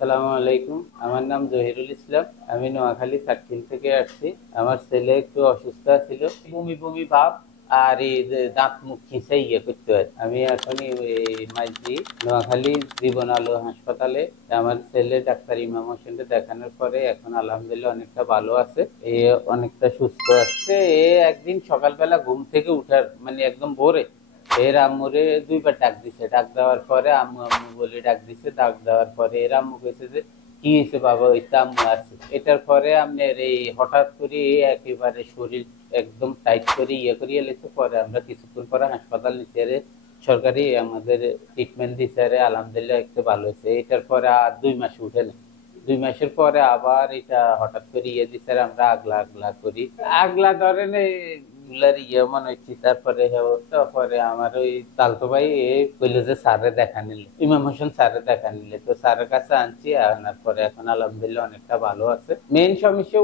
আসসালামু আলাইকুম। আমার নাম জহিরুল ইসলাম। আমি নোয়াখালী সাতক্ষীরা থেকে আসছি। আমার ছেলে একটু অসুস্থ ছিল, বমি বমি ভাব আর এই যে দাঁত মুখ খিঁচাই করতে হয়। আমি এখনই মাইজি নোয়াখালী জীবন আলো হাসপাতালে আমার ছেলে ডাক্তার ইমাম হোসেনকে দেখানোর পরে এখন আলহামদুলিল্লাহ অনেকটা ভালো আছে, অনেকটা সুস্থ আছে। একদিন সকালবেলা ঘুম থেকে উঠার মানে একদম ভোরে এর আম্মুরে দুইবার ডাক দিছে, ডাক দেওয়ার পরে আম্মু আম্মু বলে ডাক দিছে, ডাক দেওয়ার পরে এর আম্মু কইছে যে কি হয়েছে বাবা, ওই তো আম্মু আছে। এটার পরে আপনার এই হঠাৎ করে একেবারে শরীর একদম টাইট করে করিয়ে লেছে। পরে আমরা কিছুক্ষণ পরে হাসপাতাল নিচে সরকারি আমাদের ট্রিটমেন্ট দিছে, আলহামদুলিল্লাহ একটু ভালো হয়েছে। এটার পরে আর 2 মাস উঠে না। 2 মাসের পরে আবার এটা হঠাৎ করে দিছে, আমরা আগলা আগলা করি, আগলা ধরেন এগুলার মনে হচ্ছে। তারপরে আমার ওই তালতো ভাই কইলো যে স্যারে দেখা নিলে, ইমাম হোসেন স্যারে দেখা নিলে, তো স্যারের কাছে আনছি। আনার পরে এখন আলহামদুলিল্লাহ অনেকটা ভালো আছে। মেইন সমস্যা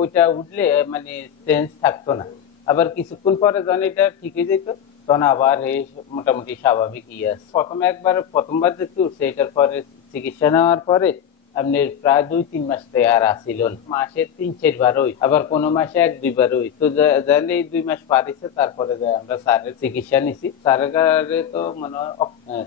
ওইটা উঠলে মানে সেন্স থাকতো না, আবার কিছুক্ষণ পরে যখন এটা ঠিক হয়ে যেত তখন আবার এই মোটামুটি স্বাভাবিক আছে। প্রথমবার যেতে উঠছে, এটার পরে চিকিৎসা নেওয়ার পরে আপনি প্রায় 2-3 মাস থেকে আর আসিল না। মাসে 3-4 বার হই, আবার কোনো মাসে 1-2 বার হই। তো জানি এই 2 মাস পার হয়েছে, তারপরে আমরা স্যারের চিকিৎসা নিছি। স্যারের কাছে তো মনে হয়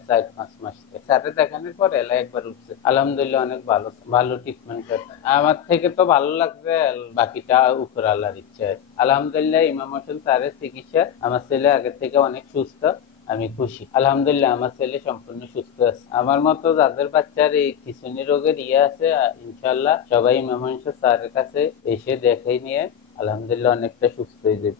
4-5 মাস স্যারের দেখানোর পরে এলা একবার উঠছে। আলহামদুলিল্লাহ অনেক ভালো ভালো ট্রিটমেন্ট করে। আমার থেকে তো ভালো লাগছে, বাকিটা উপর আল্লাহর ইচ্ছা। আলহামদুলিল্লাহ ইমাম হোসেন স্যারের চিকিৎসা আমার ছেলে আগের থেকে অনেক সুস্থ। আমি খুশি, আলহামদুলিল্লাহ আমার ছেলে সম্পূর্ণ সুস্থ আছে। আমার মতো যাদের বাচ্চার এই খিঁচুনি রোগের আছে, ইনশাল্লাহ সবাই ইমাম হোসেন স্যারের কাছে এসে দেখাই নিয়ে আলহামদুলিল্লাহ অনেকটা সুস্থ হয়ে যাবে।